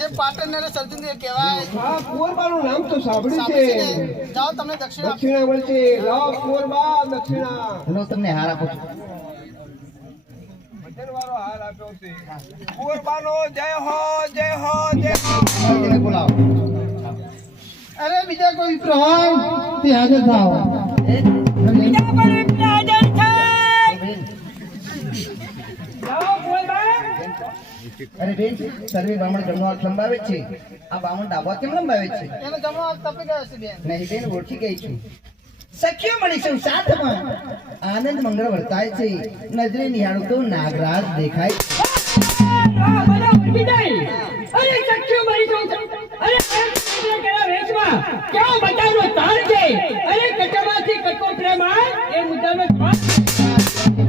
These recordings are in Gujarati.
જે પાટણ ને સર્જન કહેવાય. હા કુંવરબાનું નામ તો સાંભળ્યું છે. જાઓ તમને દક્ષિણ. દક્ષિણા મળશે લાવ દક્ષિણા. તમને હાર આપો છું. ભજનવાળો હાર આપ્યો છે. કુંવરબાનો જય હો જય હો જય હો. બોલાવો. અરે બીજા કોઈ વિપ્ર હોય તે હાજર થાવ અરે બેન સર્વે બ્રાહ્મણ જમણો હાથ લંબાવે છે? આ બ્રાહ્મણ ડાબો કેમ લંબાવે છે? એનો જમણો હાથ તપી ગયો છે બેન. નહીં બેન ઓળખી ગઈ છું. સખ્યો મળી છે સાથમાં. આનંદ મંગળ વર્તાય છે. નજરે નિહાળું તો નાગરાજ દેખાય. છે.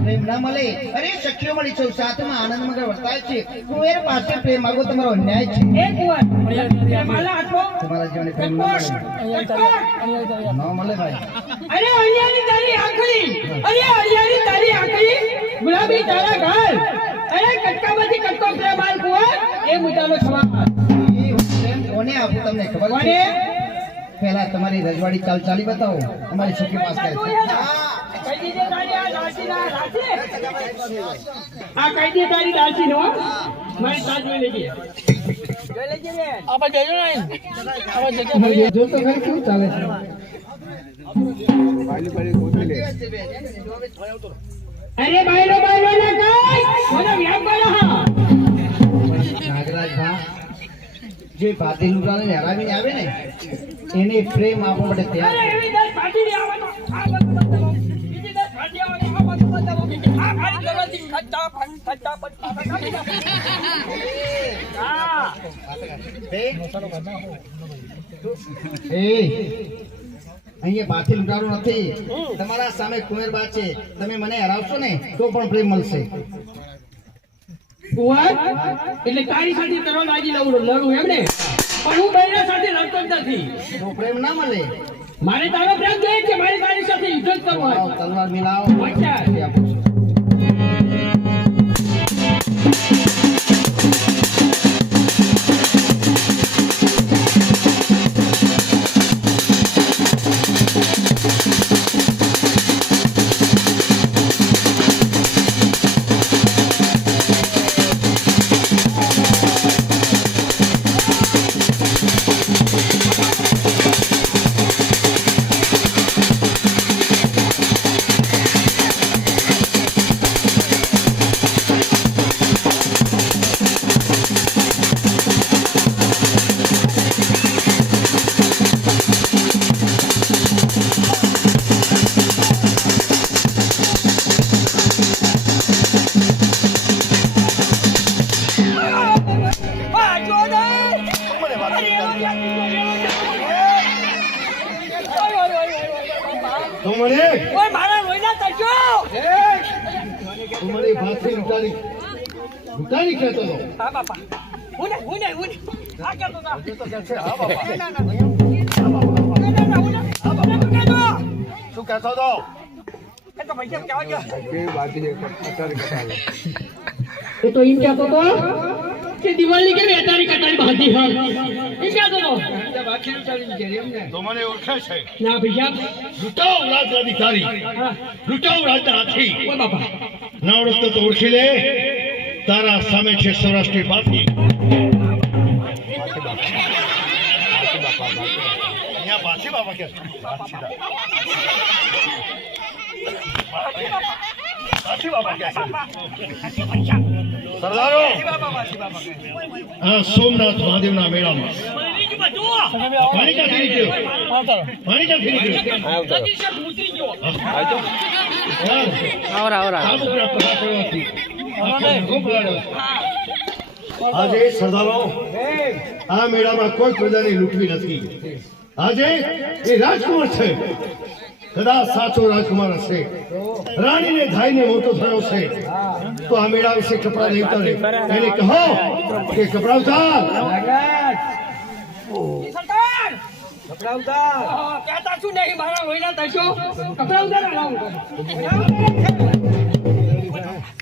પ્રેમ ના મળે અરે સખીઓ મળી છે સાથમાં આનંદ મગર વર્તાય છે. કુંવર પાસે પ્રેમ માગો તમારો અન્યાય છે. તમારા જીવને પ્રેમ ના મળે ભાઈ. અરે હરિયાળી તારી આંખડી અરે હરિયાળી તારી આંખડી ગુલાબી તારા ગાલ અરે કટકામાંથી કટકો પ્રેમ આલ કુંવર એ મુદ્દાનો સવાલ. એ હું કોને આપું તમને ખબર કોને? પહેલા તમારી રજવાડી ચાલ ચાલી બતાવો. અમારી સખી પાસે છે. આ કઈ તારી દાસી નો મારી આપણે જજો આપણે જો તો કેવું ચાલે? છે અરે બાયરો બાયરો ના કઈ. મને વ્યાપ કરો હા. નાગરાજ ભા જે ભાતી લુટાને હરાવીને આવે ને એને પ્રેમ આપવા માટે અરે તૈયાર એવી દસ અહીંયા ભાતી લુગાડો નથી. તમારા સામે કુંવરબા છે. તમે મને હરાવશો ને તો પણ પ્રેમ મળશે. કુંવર એટલે તારી સાથે તરવા લઉં લડું એમ ને? પણ હું સાથે લડતો જ નથી. તો પ્રેમ ના મળે. મારે તારો પ્રેમ જોઈએ છે મારે તારી સાથે યુદ્ધ કરવું તલવાર મિલાવો. એ તો એમ કહેતો તો કે દિવાળી કેમ એતારી કટારી બાંધી હા એ કહેતો તો. તો મને ઓળખે છે. ના ભૈયા લૂંટાવ રાજ અધિકારી. લૂંટાવ રાજના હાથી. બાપા. ના ઓળખતો તો ઓળખી લે. તારા સામે છે સૌરાષ્ટ્રની પાથી અહીંયા પાછી બાપા કે પાછી બાપા કે સરદારો સોમનાથ મહાદેવના મેળામાં. પાણી ક્યાંથી નીકળ્યું પાણી ક્યાંથી નીકળ્યું આજે સરદારો આ મેળામાં કોઈ પ્રજાની લૂંટવી નથી. આજે એ રાજકુમાર છે. કદાચ સાચો રાજકુમાર હશે. રાણીને ધાઈને મોટો થયો છે. તો આ મેળા વિશે કપડા દેવતા એને કહો કે કપડાવતા કપડાવતા કહેતા છું નહીં મારા રોયના થશો. કપડા ઉતારા લાવું.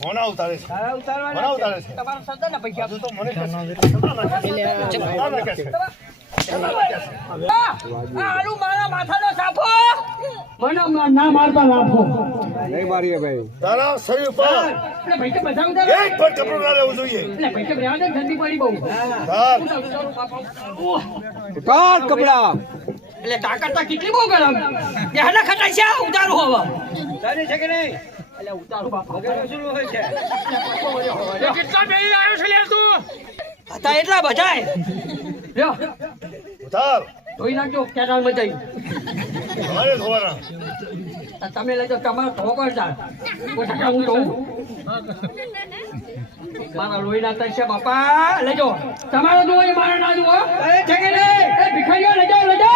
મોના ઉતારે છે. તારા ઉતારવાના મોના ઉતારે છે. તમારા સરદારના પૈસા હજુ તો મને. સદા નાખે. સદા નાખે આલુ મારા માથાનો સાફો મને ના મારતા લાફો તારા શરીર પર એટલે ભાઈ તો બધા ઉતારો. એક પણ કપડું ના રહેવું જોઈએ. એટલે ભાઈ તો રહેવા દે ઠંડી પડી બહુ. તાર. ઉતારું, એટલે તાકાત કેટલી બહુ ગરમ. ખટાઈ છે ઉતારું હવે. તારી છે કે નહીં? એટલે ઉતારું બાપા. શું હોય છે? કેટલા બેહી આવ્યો છે લે તું? હતા એટલા બધાય? લ્યો. ઉતાર. ધોઈ નાખજો કેનાલમાં જઈ. તમારે ધોવાના. તમે લેજો તમારો તમારા કરતા ઓછા કે હું કહું મારા લોહીના તરશે બાપા. લેજો તમારો જુઓ એ મારો ના જુઓ. છે કે નહીં એ ભિખારીઓ લેજો લેજો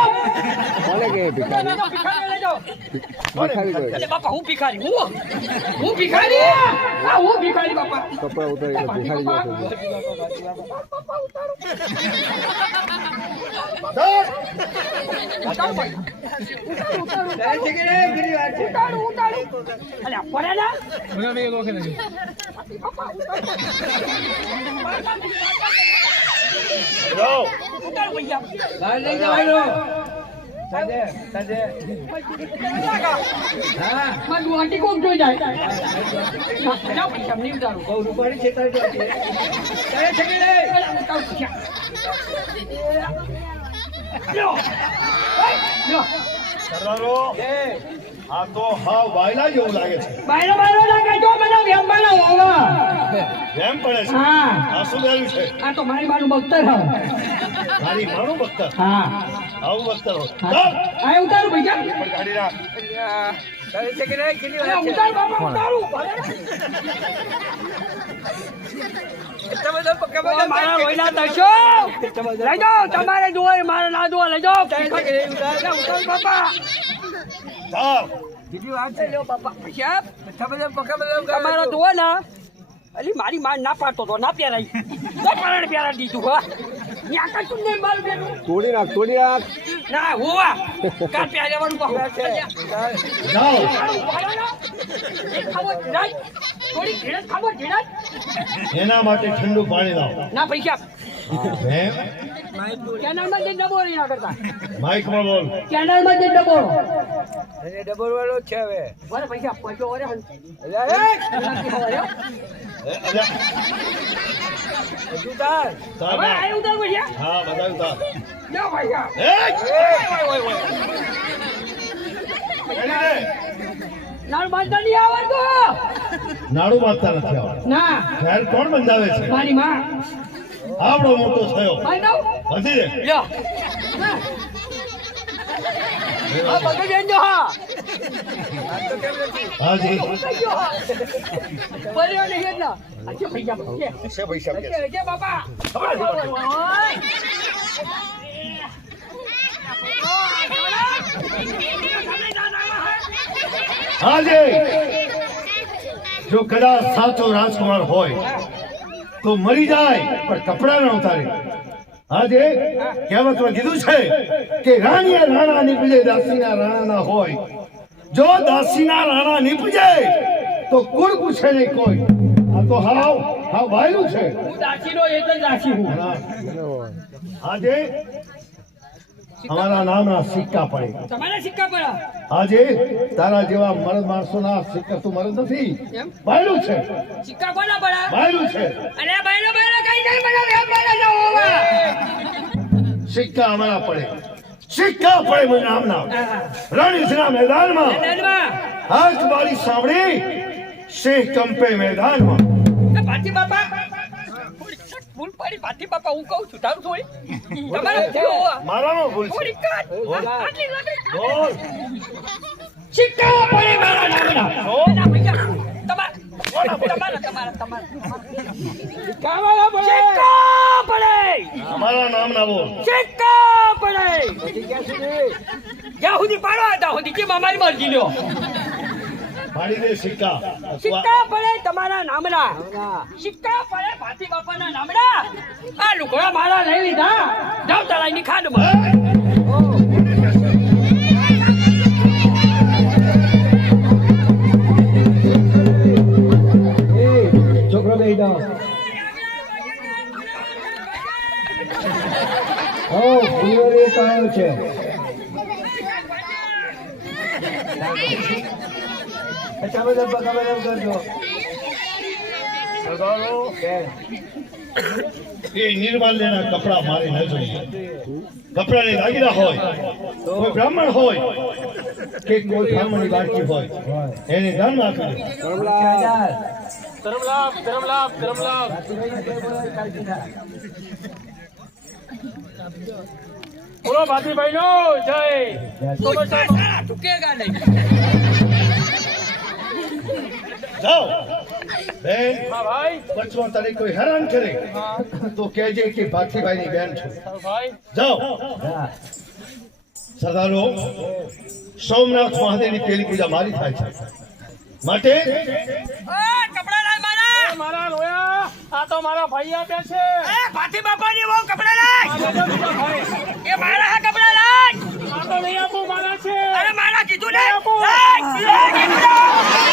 બોલે કે ભિખારી? લેજો, લેજો ભિખારી બાપા હું ભિખારી હું? હું ભિખારી? આ હું ભિખારી બાપા? કપડા ઉતારી ભિખારી. તાર ઉતારો ભાઈ. ઉતારો, ઉતારો, ઉતારો. ઉતારો, ઉતારો. અલ્યા, પડે ના? જાઓ ઉતારો ભૈયા. મારું આંટી કોક જોઈ જાય. ના, ના, નહીં ઉતારું. અલ્યા, ઉતારો ભૈયા. લ્યો. લ્યો. સરદારો આ તો હા વાયલા જેવું લાગે છે. બાયરો બાયરો લાગે જો મને વ્યંબાનો હોવા. વેમ પડે છે. હા. આ શું બેરું છે? આ તો મારી બાનું બખ્તર હા મારી મારું બખ્તર? હા. આવું બખ્તર હો. ચાલ. આ ઉતારું પણ ગાડી રાખ. તમારે જોવા મારે ના જોવા લઈ જાઓ. ઉતાર બાપા. ચાલ લ્યો બાપા. સાહેબ તમારા તો ને અલી મારી માર ના પાડતો તો ના પહેરાઈ તો પરણ પહેરા દીધું હા. ન્યા કશું નહીં મારું બેનું તોડી નાખ તોડી નાખ. ના હોવા પહેરવાનું જાઓ. થોડી એના માટે ઠંડુ પાણી લાવો. ના પૈસા. એમ કેનાલમાં જઈને ડબો નહીં કરતા માઇકમાં બોલ કેનાલમાં જઈને ડબો ડબોળવાનો છે હવે બરે પૈસા પૈસો ઓરે હન એ, અલ્યા. તાર હવે. આય ઉતાર પૈસા હા બધા ઉતાર લ્યો પૈસા એ રેડી રે. નાળ બાંધતા નહીં આવડતું નાડું બાંધતા નથી આવડતું ના ખેર કોણ બંધાવે છે મારી માં આવડો મોટો થયો. બાંધો લ્યો. હા બધું જઈને હા. હાજી બર્યો નહીં એટલે. આજે પૈસા છે છે પૈસા કે છે છે બાપા. હાજી જો કદાચ સાચો રાજકુમાર હોય તો મરી જાય પણ કપડા ન ઉતારે. આજે કહેવતમાં કીધું છે કે રાણીએ રાણા નીપજે દાસીના રાણા ના હોય. જો દાસીના રાણા નીપજે તો કુળ પૂછે નહીં કોઈ. આ તો હાવ હાવ વાયલું છે. હું દાસીનો એક જ દાસી હું. આજે અમારા નામના સિક્કા પડે તમારા સિક્કા પર આજે તારા જેવા મરદ માણસોના સિક્કા તું મરદ નથી. બાયલું છે. સિક્કા કોના પડ્યા બાયલું છે. અરે બાયલો બાયલો કઈ નહીં મને એમ બાયલા ન હોવા. સિક્કા અમારા પડે. સિક્કા પડે મને નામના રણજીતના મેદાનમાં. હાથ મારી સાંભળી. શેખ કંપે મેદાનમાં. પાછી બાપા ભૂલ પડી ભાતી બાપા હું કહું છું તારું થોડી તમારે મારામાં ભૂલ છે. થોડી કાટ આટલી લાગે બોલ. સિક્કા પડે મારા નામના. ના તમારા તમારા તમારા તમારા સિક્કા પડે. અમારા નામના બોલ. સિક્કા પડે. જ્યાં સુધી પાડો ત્યાં સુધી કેમ અમારી મરજી લ્યો. પાડી સિક્કા સિક્કા પડે તમારા નામના. સિક્કા પડે ભાતી બાપાના નામના. આ લુકડા મારા લઈ લીધા. જાવ ખાડમાં. ઓ ફૂલોરી કાયો છે. અચ્છા બધા પગા બધા કરજો એ નિર્માલ્યના કપડા મારે ન જોઈએ. કપડાને દાગીના હોય કોઈ બ્રાહ્મણ હોય કે કોઈ બ્રાહ્મણની બાળકી હોય એને દાન આપી દે ધર્મલાભ ધર્મલાભ ધર્મલાભ બોલો ભાતીભાઈ નો જય ચૂકેગા નહીં જાઓ. બેન હા ભાઈ. વચમાં તને કોઈ હેરાન કરે? તો કહેજે કે ભાથીભાઈની બેન છું. ભાઈ. જાઓ. સરદારો સોમનાથ મહાદેવની પેલી પૂજા મારી થાય છે. માટે મારા. લોયા આ તો મારા ભાઈયા બે છે. ભાતી બાપાની બહુ કપડા લાય એ મારા હા કપડા લાય આ તો નહીં આપું મારા છે. અરે મારા કીધું ને. આજે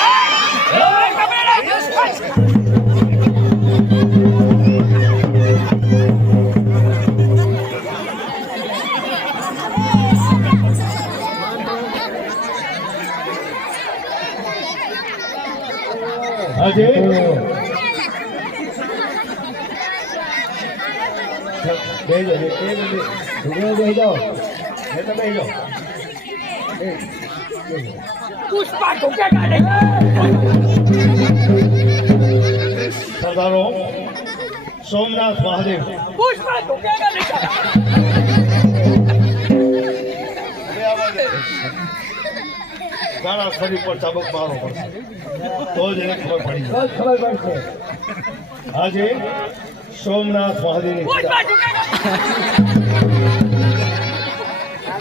સરદારો સોમનાથ મહાદેવ દાણા શરીર પર ચાબક મારો પડશે તો જ એને ખબર પડી આજે સોમનાથ મહાદેવની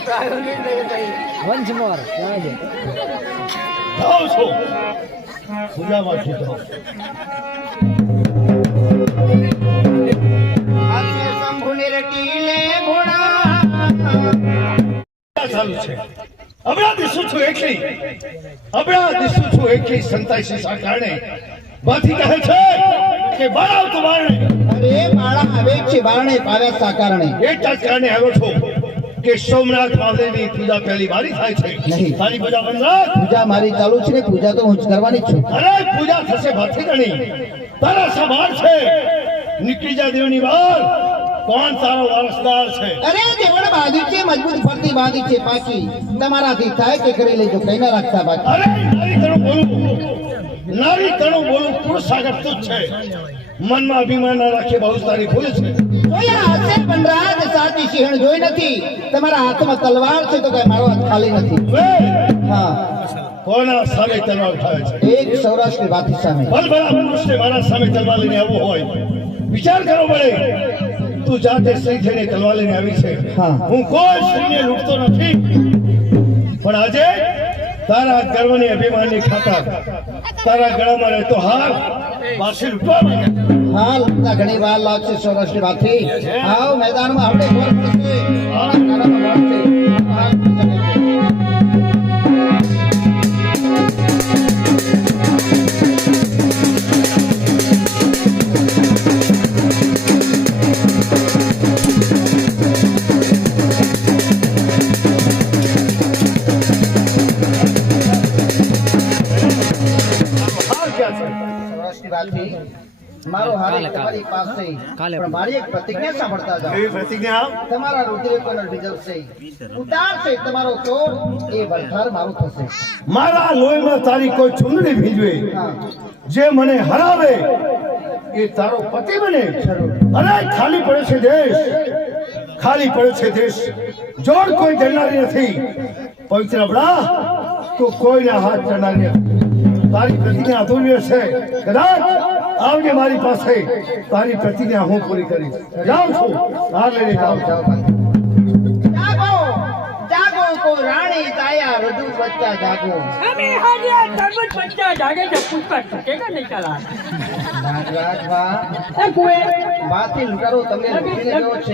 વંશ મોર ક્યાં છે. જાઓ છો પૂજામાં કીધો ચાલુ છે. હમણાં દિસું છું એકલી હમણાં દિસું છું એકલી સંતાઈશી સા કારણે. બાથી કહે છે કે બાળાવ તો બારણે અરે માળા આવે છે બારણે પાવ્યા સા કારણે. એટલા જ કારણે આવ્યો છું. કે સોમનાથ મહાદેવની પૂજા પહેલી મારી થાય છે. નહીં. તારી પૂજા બંધ પૂજા મારી ચાલુ છે ને પૂજા તો હું કરવાની જ છું. અરે પૂજા થશે ભાથી ગણી. તારા સવાર છે. નીકળી જા દેવની વાર કોણ તારો વારસદાર છે? અરે દેવળ બાંધી છે મજબૂત ફરતી બાંધી છે પાકી તમારાથી થાય કે કરી લેજો કઈ ના રાખતા બાકી અરે નારી તણું બોલું. નારી તણું બોલું પુરુષ સાગર તું છે. મનમાં અભિમાન ના રાખે બહુ સારી ભૂલ છે. સિંહણ જોઈ નથી. તમારા હાથમાં તલવાર છે તો કઈ મારો હાથ ખાલી નથી. હા? કોના સામે તલવાર ઉઠાવે છે? એક સૌરાષ્ટ્રની વાતી સામે. ભલભલા મનુષ્ય મારા સામે તલવાર લઈને આવવું હોય. વિચાર કરવો પડે તું જાતે સ્ત્રી થઈને તલવાર લઈને આવી છે. હા. હું કોઈ સ્ત્રીને લૂંટતો નથી. પણ આજે તારા ગર્વની અભિમાનની ખાતા તારા ગળામાં રહેતો હાર પાછી લૂંટવા માંગે હા લગતા ઘણી વાર લાગશે સૌરાષ્ટ્રની વાતથી. આવ મેદાનમાં આપણે ખબર પડશે મારો હાલ તમારી પાસે પણ મારી એક પ્રતિજ્ઞા સાંભળતા જાઓ. એ પ્રતિજ્ઞા તમારા રુધિર કલર વિજવશે. ઉતારશે તમારો ચોર એ વલથાર મારું થશે. મારા લોહીમાં તારી કોઈ ચુંદડી ભીજવે. જે મને હરાવે એ તારો પતિ બને. અરે ખાલી પડે છે દેશ. ખાલી પડે છે દેશ. જોડ કોઈ જણનારી નથી. પવિત્ર બડા તો કોઈના હાથ નથી. તારી પ્રતિજ્ઞા અધૂરી છે કદાચ આવજે મારી પાસે. તારી પ્રતિજ્ઞા હું પૂરી કરીશ. જાઉં છું. હાર લઈને જાઉં જાગો. કો રાણી તાયા રજુ બચ્ચા જાગો. અમે બચ્ચા જાગે નહીં ચલા? લૂંટીને ગયો છે.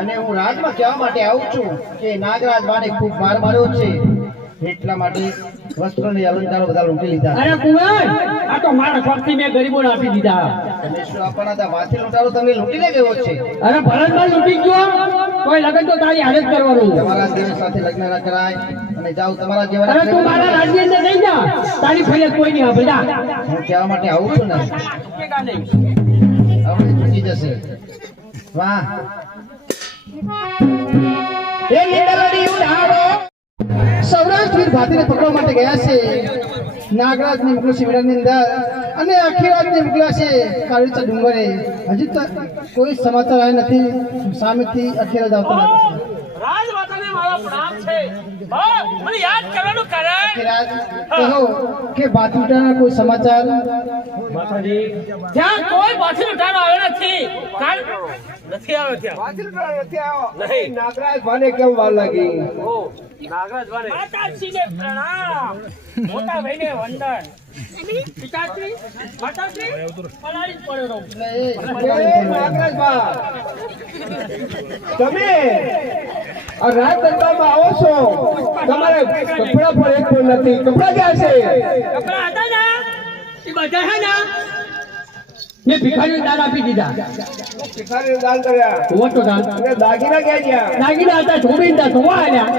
અને હું રાજમાં કહેવા માટે આવું છું કે નાગરાજ માને ખૂબ માર માર્યો છે. એટલા માટે વસ્ત્ર ને અલંકારો બધા લૂંટી લીધા. અરે કુંવર આ તો મારા ખર્ચથી મેં ગરીબોને આપી દીધા. તમે શું આપવાના હતા? વાથી લૂંટારો? તમે લૂંટી લે ગયો છે. અરે ભરતભાઈ લૂંટી ગયો કોઈ લગન તો તારી હારે જ કરવાનું. તમારા દેવ સાથે લગ્ન ના કરાય અને જાઓ તમારા જેવા અરે તું મારા રાજ્ય અંદર નહીં જા. તારી ફરિયાદ કોઈ નહીં જા. હું કહેવા માટે આવું છું ને. હવે ચૂકી જશે. વાહ. એ લીંડલડી ઉડાડો. સૌરાષ્ટ્ર ભાતીને પકડવા માટે ગયા છે. નાગરાજને મોકલ્યો છે વિરાટની અંદર અને અખીરાજને મોકલ્યા છે કાળીચા ડુંગરે. હજી તક કોઈ સમાચાર આવ્યા નથી. સામેથી અખીરાજ આવતો લાગે છે મારો પ્રણામ છે. મને યાદ કરવાનું કારણ કે કોઈ સમાચાર? ત્યાં કોઈ લૂંટારો આવ્યો નથી. કારણ નથી આવ્યો ત્યાં. નહીં. નાગરાજ ભાને કેમ વાર લાગી? માતાશ્રીને પ્રણામ. મોટા ભાઈને વંદન. પિતાશ્રી માતાશ્રી પલાળી પડ્યો રહું. નાગરાજ ભા. તમે? આ આવો છો. તમારે કપડા પણ એક પણ નથી. કપડા ક્યાં છે? કપડાં હતા ને? એ બધા હે ને? મેં ભિખારીને દાન આપી દીધા. ભિખારીને દાન કર્યા. મોટો દાન અને દાગીના ક્યાં ગયા? દાગીના હતા ધોબીના ધોવા આલ્યા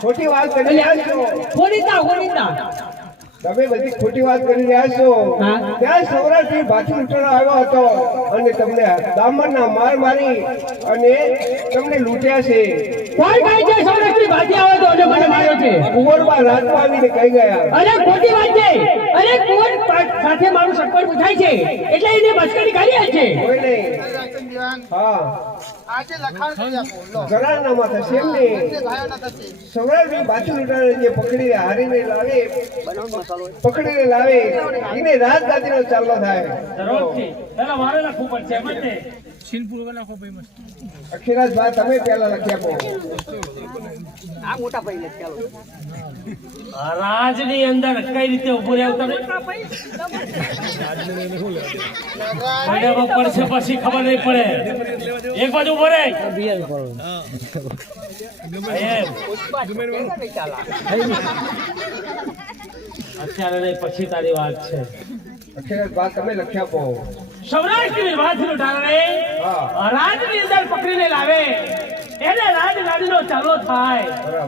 ખોટી વાત કરી રહ્યા છો. હોનીતા હોનીતા તમે બધી ખોટી વાત કરી રહ્યા છો. ત્યાં સૌરાષ્ટ્ર ભાથી લૂંટવાનો આવ્યો હતો અને તમને દામણના માર મારી અને તમને લૂંટ્યા છે. કોઈ કહે છે સૌરાષ્ટ્રની ભાથી આવ્યો હતો અને મને માર્યો છે. કુંવરમાં રાતમાં આવીને કહી ગયા? અરે ખોટી વાત છે. અરે કુંવર સાથે મારું સટપટ પૂછાય છે? એટલે એને બચકડી કાઢી છે. કોઈ નહીં. હા. આજે લખાણ થશે એમ ને થશે. બાજુ લૂંટાણે જે પકડીને હારીને લાવે પકડીને લાવે. એને રાત ગાદીનો ચાલો થાય અખિરાજ ભા તમે પહેલા લખી આપો રાજની અંદર કઈ રીતે ઉભું રહેવું તમે? પડશે પછી ખબર નહીં પડે. એક બાજુ ઊભો રહે. એમ. અત્યારે નહીં પછી તારી વાત છે. અખિરાજ ભા તમે લખી આપો. સૌરાષ્ટ્રની વાતનું ઢારણે હા. રાજની અંદર પકડીને લાવે. એને રાજગાડીનો ચાલો થાય.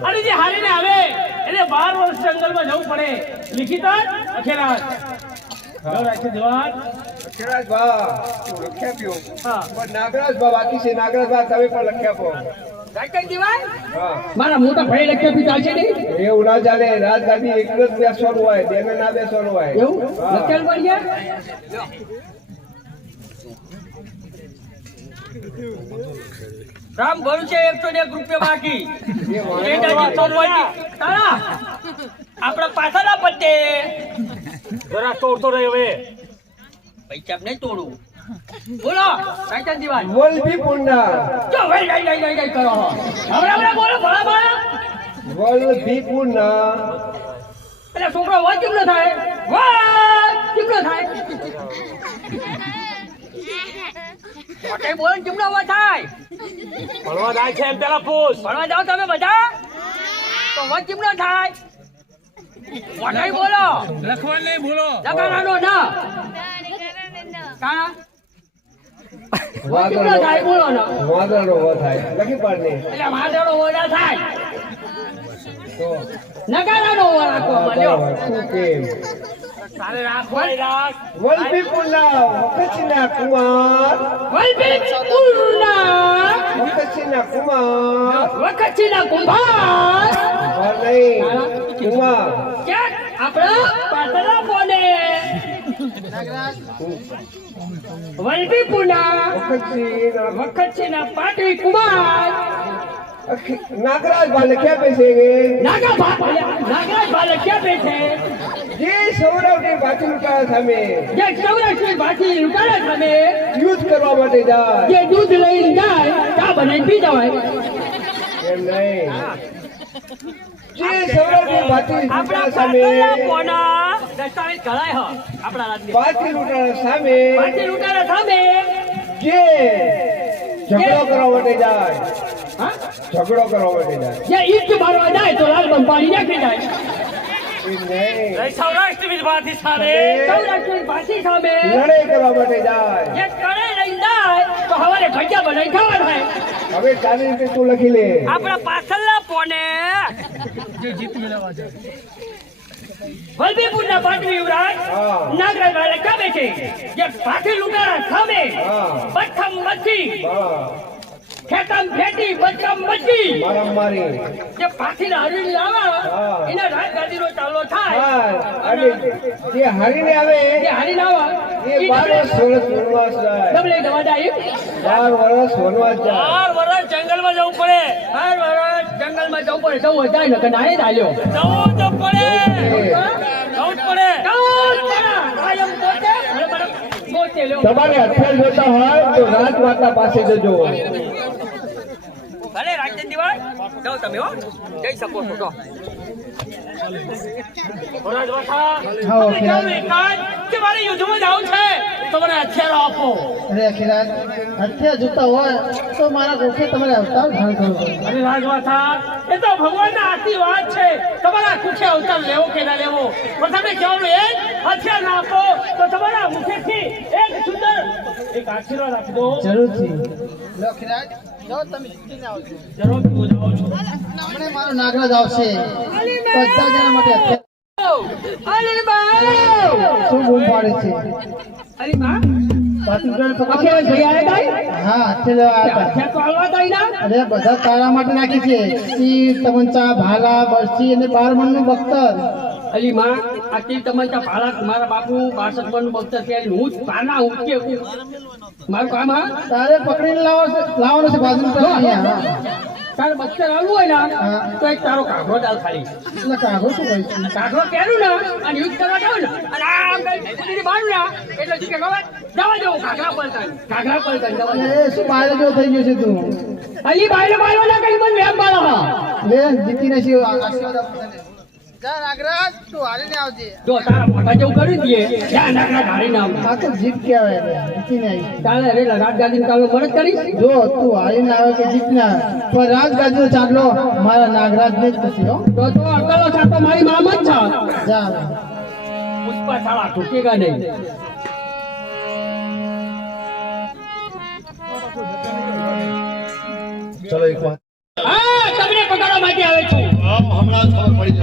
અને જે હારીને આવે એને બાર વર્ષ જંગલમાં જવું પડે. લિખિત અખિરાજ. નાગરાજ બા બાકી છે. નાગરાજ બા તમે પણ લખ્યા આપો. હા મારા મોટા ભાઈ લખ્યા પી ચાલશે નહીં? એવું ના ચાલે રાજગાડી એક જ બેસવાનું હોય બેને ના બેસવાનું હોય. એવું. લખેલ પડી રામ ભરું છે એકસો ને એક રૂપિયા બાકી. આપડા પાછા ના દાદી તો હોય. તારા. આપણા પાછળના પત્તે જરા તોડતો રહ્યો હવે. પૈસા નહીં તોડું. બોલો કાંચન દિવાન વલભી પુંડા. જો ભાઈ લઈ લઈ લઈ લઈ કરો. હમણાં હમણાં બોલો ભળા ભલા વલભી પુંડા. એટલે છોકરો વાત કેમ ન થાય? વાત કેમ ન થાય? પટેલ બોલો કેમ ન વાત થાય. ભણવા જાય છે એમ પેલા પૂછ ભણવા જાવ તમે બધા? તો વાત કેમ ન થાય. પટેલ બોલો. લખવા નહીં બોલો. લખાણાનો ના. કાણા ન થાય બોલો ને. વાદળનો હો થાય લખી પાડને એટલે વાદળો ઓલા થાય. તો નગારાનો ઓલા રાખો મળ્યો કેમ? તારે રાખો રાખ વલભી પુંડા વખતના કુમાર વલભી પૂર્ણા વખતના કુમાર કુંભાર કુમાર નહીં કુમાર ક્યાંક આપણા પાતળા બોલે. વલભી વખતના વખતના પાટવી કુમાર. નાગરાજ ભાલે ક્યાં બેસે નાગા નાગરાજ ભાલે ક્યાં બેસે? જે સૌરવની બાજુ લૂંટાયા સામે. જે સૌરાષ્ટ્રની ભાષી લૂંટાડા સામે. યુદ્ધ કરવા માટે જાય. જે દૂધ લઈને જાય ચા બનાવીને પી જવાય એમ નહીં. સૌરવની આપણા સામે દસ્તાવેજ કરાય હો આપણા રાજની સામે પાછી લૂંટાડા સામે. જે ઝઘડો કરવા માટે જાય. હા? ઝઘડો કરવા માટે જાય. જે ઈટ મારવા જાય તો લાલ બંપાણી નાખી જાય. સૌરાષ્ટ્ર વિધવાથી સામે. લડાઈ કરવા માટે જાય. જે કરે લઈને જાય તો હવારે ભજીયા બનાવી ખાવા થાય હવે ચાલી રીતે તું લખી લે. આપણા પાછળના પોને. જે જીત મેળવવા છે. વલભીપુર વલભીપુરના પાટવી યુવરાજ નાગરાજ વાળા કામે છે. જે પાછી લુટારા સામે. બથમ મચ્છી ખેતમ ફેટી બચકમ મચી. મારા મારી. જે પાછી હરીણી હા. આવે એના રાજગાદીનો ચાલો થાય. અને જે હરીને આવે જે હરીને આવે એ બાર વર્ષ વનવાસ જાય. ડબલે દવા જાય બાર વર્ષ વનવાસ જાય. બાર વર્ષ જંગલમાં જવું પડે. બાર વર્ષ જંગલમાં જવું પડે. જવું જાય ને કે ચાલ્યો જવું તો પડે. જવું પડે. જવું પડે. કાયમ પોતે તમારે હથિયાર જોતા હોય તો રાજમાતા પાસે જજો. ભલે રાજન દિવાળ જાઓ તમે હો. જઈ શકો છો તો થોડા હા, દિવસ ઓકે. કે મારે યુદ્ધમાં જાવું છે? તો મને હથિયારો આપો. અરે હથિયાર જોતા હોય તો મારા ગોખે તમારે અવતાર ધારણ કરવો અરે રાજમાતા એ તો ભગવાનના હાથની છે. તમારા કુખે અવતાર લેવો કે ના લેવો? પણ તમે કહેવાનું એ હથિયાર ના આપો તો તમારા મુખેથી એક સુંદર એક આશીર્વાદ આપી દો. જરૂરથી. મારો બધા. તારા માટે નાખી છે. ભાલા બરસી અને બાર મણનું બખ્તર અલી માં આ તમારે ત્યાં ભાડા મારા બાપુ બાસઠ મણનું બખ્તર છે હું જ પાના હું. જ કે મારું કામ હા? તારે પકડીને લાવો લાવવાનું છે બાજુ હા. તારે બચ્ચર આવવું હોય ને તો એક તારો કાઘરો ડાલ ખાલી. એટલે કાગળ શું હોય કાઘરો પહેરું ને અને યુદ્ધ કરવા જાવ ને અને આમ કઈ મારું ને એટલે શું કે ખબર? જવા કાઘરા પડતા કાઘરા પડતા શું થઈ ગયો છે તું? અલી બાયલો બાયલો ના કઈ મને વેમ બાળો હા. જીતી નથી આશીર્વાદ. જા નાગરાજ તું હારીને આવજે. જો તારા મોટા જેવું કરી દઈએ આ તો જીત કહેવાય રે. આવી કાલે રે રાજગાદી કાલે મદદ કરીશ જો તું હારીને આવે કે પણ રાજગાદીનો ચાટલો મારા નાગરાજને જ થશે હો. તો તો અકલો સાતો મારી મામ જ છે. જા. પુષ્પા સાળા ઠૂકેગા નહીં. ચલો એક વાત. હા તમને પકડવા માટે આવે છું. હમણાં જ ખબર પડી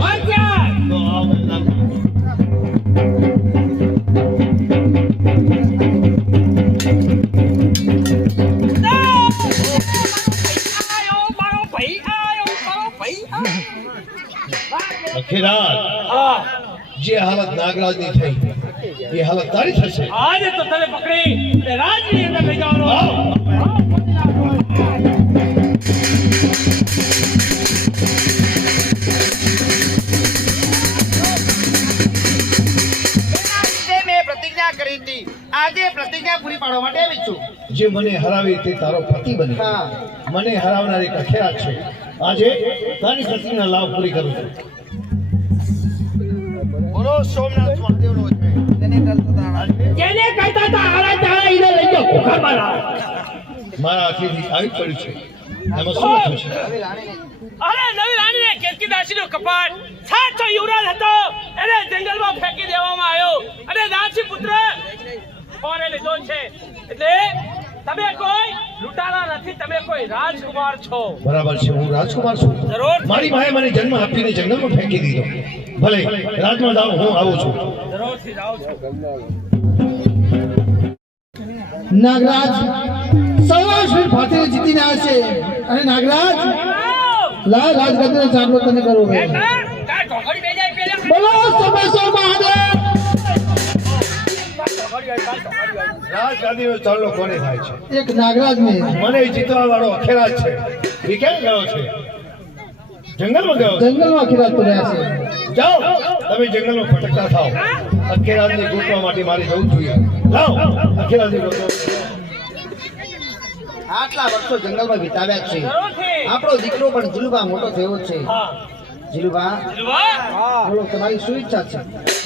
ના. જે હાલત નાગરાજની થઈ એ હાલત તારી થશે? આજે તો તને પકડી રાજની અંદર લઈ જવાનો. આજે પ્રતિજ્ઞા પૂરી પાડવા માટે આવી છું. જે મને હરાવી તે તારો પતિ બને હા. મને હરાવનાર એક અખિરાજ છે. આજે તારી પ્રતિજ્ઞા લાભ પૂરી કરું છું. બોલો સોમનાથ મહાદેવનો. જેને કહેતા હતા આળા ચાળા ઈને લઈ જાઓ મારા. આખી આવી પડ્યું છે. અરે નવી રાણીને કેતકી દાસીનો કપાટ. સાચો યુવરાજ હતો. એને જંગલમાં ફેંકી દેવામાં આવ્યો. અને દાસી પુત્ર કોને લીધો છે. એટલે તમે કોઈ લૂંટારા નથી તમે કોઈ રાજકુમાર છો. બરાબર છે હું રાજકુમાર છું. જરૂર. મારી માએ મને જન્મ આપીને જંગલમાં ફેંકી દીધો. ભલે રાજમાં જાઓ હું આવું છું. જરૂરથી જાઓ છો. નાગરાજ સૌરાષ્ટ્ર ફાટી જીતીને આવશે. અને નાગરાજ લા રાજગાદીનો ચાટલો તને કરવો છે બોલો સોમેશ્વર મહાદેવ. છે? એક નાગરાજને. મને જીતવા વાળો અખેરાજ છે. એ ક્યાં ગયો છે? જંગલમાં ગયો જંગલમાં અખેરાજ તો રહ્યા છે. જાઓ તમે જંગલમાં ભટકતા થાઓ. અખેરાજને ગોતવા માટે મારે જવું જોઈએ. જાઓ અખેરાજને ગોતવા આટલા વર્ષો જંગલમાં વિતાવ્યા છે. આપણો દીકરો પણ જીલુબા મોટો થયો છે. હા. જીલુબા. બોલો તમારી શું ઈચ્છા છે?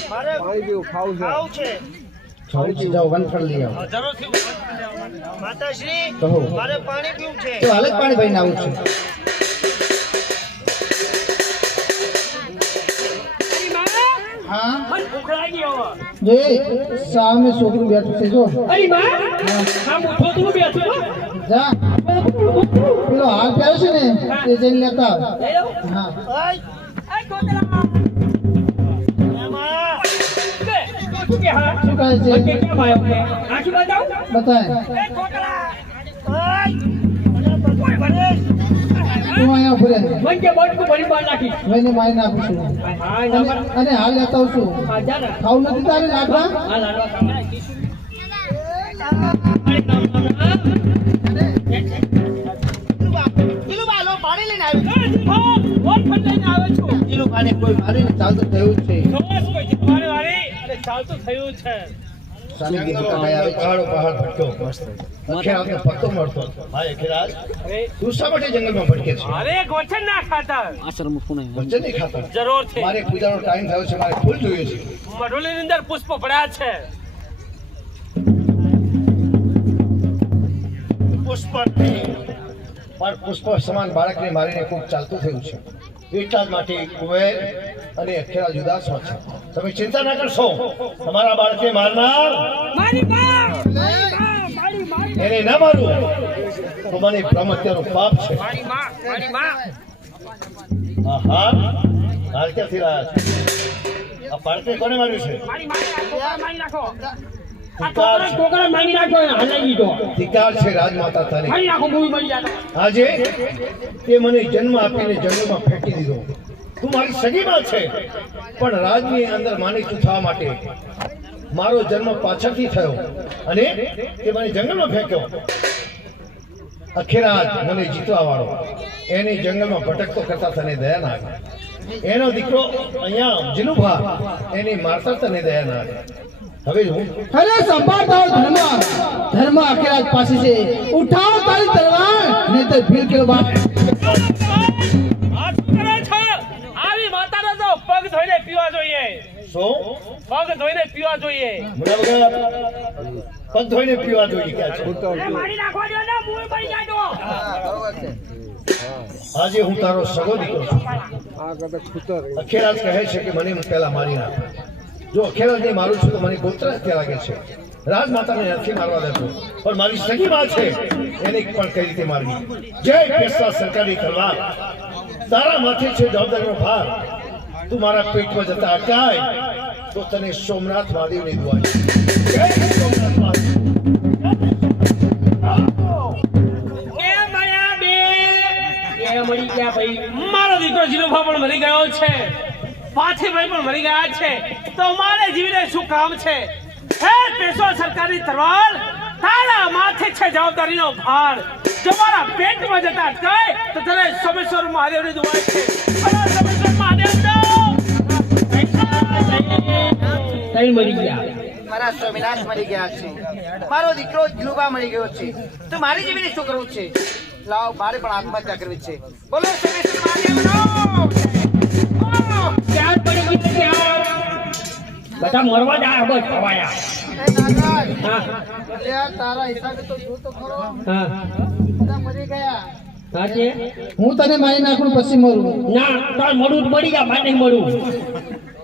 પાણી પીવું ખાવું છે. જાઓ વનફળ લઈ આવો. માતાશ્રી મારે પાણી પીવું છે. તો હાલ જ પાણી ભરીને આવું છું. સામે છોકરું બેઠું છે જો. બેઠું જા પેલો હાલ પહેર્યો છે ને તે જઈને લેતા હા. શું કહે છે? બતાય. અને હાલ લેતા છું ખાવું નથી તારે લાડવા? જરૂર છે મારે પૂજાનો ટાઈમ થયો છે મારે ફૂલ જોઈએ છે. મઢોલી ની અંદર પુષ્પ પડ્યા છે. પણ પુષ્પ સમાન બાળકને મારીને ખૂબ ચાલતું થયું છે. એટલા જ માટે કુવેર અને અખેરા જુદાસમાં છે. તમે ચિંતા ના કરશો. તમારા બાળકને મારનાર એને ન મારું. તો મને બ્રહ્મત્યાનું પાપ છે. હાલ ક્યાંથી રહ્યા આ બાળકે કોને માર્યું છે? ધિકાર છે. રાજમાતા તારી. આજે તે મને જન્મ આપીને જંગલમાં ફેંકી દીધો. તું મારી સગીમાં છે પણ રાજની અંદર માનીતું થવા માટે. મારો જન્મ પાછળથી થયો અને તે મને જંગલમાં ફેંક્યો. અખેરાજ મને જીતવા વાળો. એને જંગલમાં ભટકતો કરતા તને દયા ના આવી એનો દીકરો અહીંયા જીનુભા એને મારતા તને દયા ના આવી હવે હું અરે સંભાળ તારો ધર્મ. ધર્મ અખેરાજ પાસે છે. ઉઠાવ તારી તલવાર નહીં તો ભીલ કે બાપ આ કરે છે. આવી માતાનો તો પગ ધોઈને પીવા જોઈએ. શું? પગ ધોઈને પીવા જોઈએ. પગ ધોઈને પીવા જોઈએ કે છે? મારી નાખો દે ને મળી જાય તો. આજે હું તારો સગો દીકરો છું. આ કદા ખૂતર. અખેરાજ કહે છે કે મને પહેલા મારી નાખ. જો જે મારું છું તો મને ગોત્ર હત્યા લાગે છે. રાજમાતાને નથી મારવા દેતો પણ મારી સગી માં છે, એને પણ કઈ રીતે મારવી? જય પેશા સરકારી તલવાર. તારા માથે છે જવાબદારીનો ભાર. તું મારા પેટમાં જતા અટકાય, તો તને સોમનાથ મહાદેવની દુઆ. જય સોમનાથ મહાદેવ. મળી ગયા ભાઈ. મારો દીકરો જીલુભા પણ મરી ગયો છે. પાથીભાઈ પણ મરી ગયા છે. તો મારે જીવીને શું કામ છે? હે પેશો સરકારી તરવાર તારા માથે છે જવાબદારીનો ભાર. જો મારા પેટમાં જતા અટકાય તો તને સોમેશ્વર મહાદેવની દુઆ છે. સોમેશ્વર મહાદેવ તઈ મરી ગયા. મારા સ્વામિનાથ મરી ગયા છે. મારો દીકરો જીલુબા મરી ગયો છે. તો મારી જીવીને શું કરવું છે? લાવ મારે પણ આત્મહત્યા કરવી છે. બોલો સોમેશ્વર મહાદેવનો બધા મરવા જ આ બસ ખવાયા હા બધા તને મારી નાખું પછી મરું ના તાર મળું મળી જા મારે મળું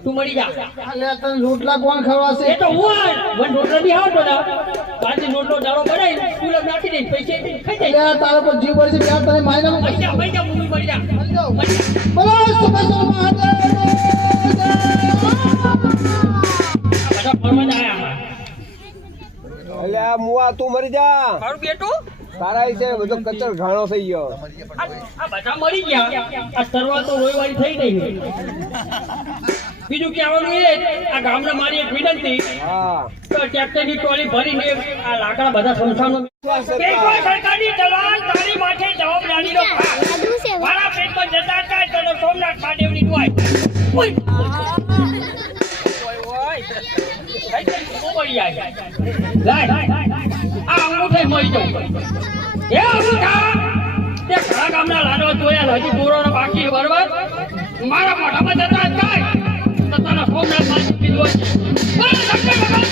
તું મળી જા અલ્યા તને રોટલા કોણ ખવડાવશે એ તો હું આજ. મને રોટલો નહીં આવતો ને રોટલો દાળો બનાવી સ્કૂલે નાખી દઈશ પૈસા દઈને ખાઈ જાય અલ્યા તારા પર જીવ પડશે તને મારી નાખું મળી જા મળી જા બોલો મહાદેવ આ મુવા તું મરી જા. મારું બેટું? તારા છે બધો કચર ઘાણો થઈ ગયો. આ બધા મરી ગયા. આ તરવા તો રોઈવાળી થઈ ગઈ. બીજું કહેવાનું એ આ ગામના મારી એક વિનંતી. હા. તો ટ્રેક્ટરની ટ્રોલી ભરીને આ લાકડા બધા સંસ્થાનો સરકારની દલાલ તારી માથે જવાબદારીનો. મારા પેટમાં જતા હતા તો સોમનાથ મહાદેવની દુઆઈ. મારા મોઢામાં જતા જ થાય તો તને સોમનાથ. બોલો શંકર ભગવાન